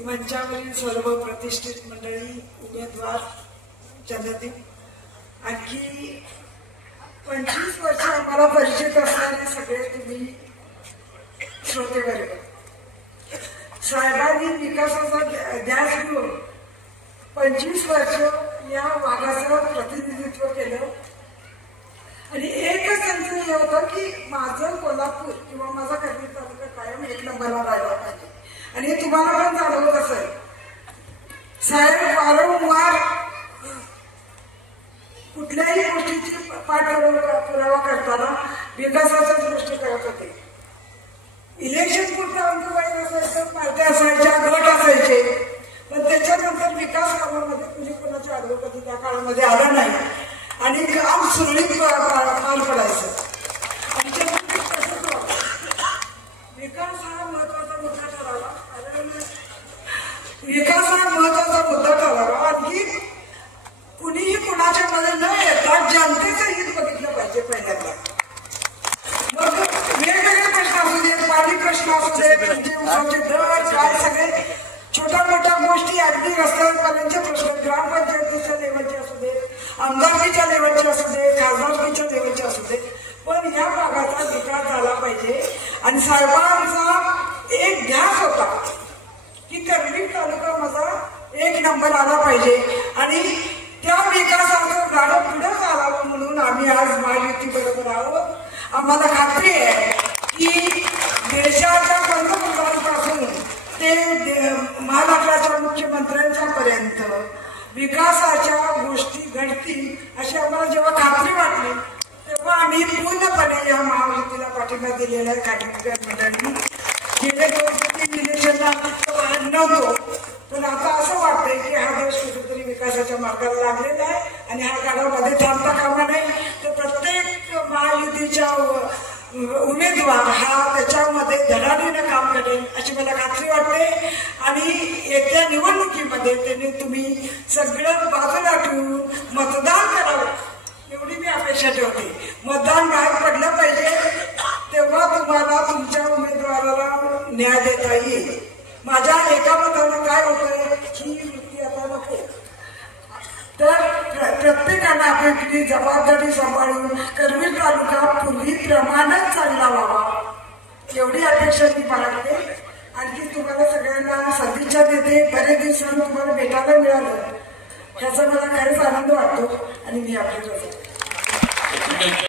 मंचावरील सर्व प्रतिष्ठित मंडळी, उमेदवार, जनतेत, आणखी 25 वर्ष आम्हाला परिचित असणारे सगळे तुम्ही श्रोतेवर्ग, साहेबांनी विकासाचा ध्यास घेऊन 25 वर्ष या भागाचं प्रतिनिधित्व केलं आणि एकच त्यांचं हे होतं की माझं कोल्हापूर किंवा माझा कर्वी तालुका कायम एक नंबरला राहिला पाहिजे. आणि हे तुम्हाला पण जाणवत असेल. साहेब वारंवार कुठल्याही गोष्टीची पाठपुरावा करताना विकासाच्याच गोष्टी करत होते. इलेक्शन पुरतं अंगवाई असायचं, पार्ट्या असायच्या, गट असायचे, पण त्याच्यानंतर विकास कामामध्ये कुणी कोणाच्या अडवकधी त्या काळामध्ये आला नाही आणि काम सुरळीत पार पडायचं. आणि विकास हा महत्वाचा मुद्दा ठरावा. विकास हा महत्वाचा मुद्दा ठरावा. आणखी कुणीही कुणाच्या मध्ये न येता जनतेचं हित बघितलं पाहिजे पहिल्यांदा. मग वेगवेगळे प्रश्न असू दे, पाणी प्रश्न असू दे, उसाचे दर, काय सगळे छोट्या मोठ्या गोष्टी, अगदी रस्त्यापर्यंतचे प्रश्न, ग्रामपंचायतीच्या लेवलचे असू दे, आमदारकीच्या लेवलचे असू दे, खासदारकीच्या लेवलचे असू दे, पण या भागाचा विकास झाला पाहिजे. आणि साहेबांचा एक ध्यास होता की कर्वी तालुका माझा एक नंबर आला पाहिजे आणि त्या विकासाचं गाडं पुढे चालावं म्हणून आम्ही आज महायुती बरोबर आहोत. आम्हाला खात्री आहे की देशाच्या पंतप्रधानांपासून ते महाराष्ट्राच्या मुख्यमंत्र्यांच्या पर्यंत विकासाच्या गोष्टी घडतील अशी आम्हाला जेव्हा खात्री वाटली तेव्हा आम्ही पूर्णपणे या महायुतीला पाठिंबा दिलेला आहे. खातेदार मंडळी गेले 2-3 इलेक्शनला नव्हतो, पण आता असं वाटतंय की हा देश कुठेतरी विकासाच्या मार्गाला लागलेला आहे आणि हा गाडामध्ये थांबता कामा नाही. तर प्रत्येक महायुतीच्या उमेदवार हा त्याच्यामध्ये धडाडीनं काम करेल अशी मला खात्री वाटते. आणि येत्या निवडणुकीमध्ये त्यांनी तुम्ही सगळं बाजूला ठेवून मतदान करावं एवढी मी अपेक्षा ठेवते. मतदान बाहेर पडलं पाहिजे, तेव्हा तुम्हाला तुमच्या उमेदवाराला न्याय देता येईल. माझ्या एका मतानं काय होतंय ही वृत्ती आता नको. तर प्रत्येकानं आपली जबाबदारी सांभाळून कर्वी तालुका पूर्वीप्रमाणेच चांगला व्हावा एवढी अपेक्षा मी बाळगते. आणखी तुम्हाला सगळ्यांना सदिच्छा देते. बरेच दिवसांनी तुम्हाला भेटायला मिळालं ह्याचा मला खरंच आनंद वाटतो आणि मी आपली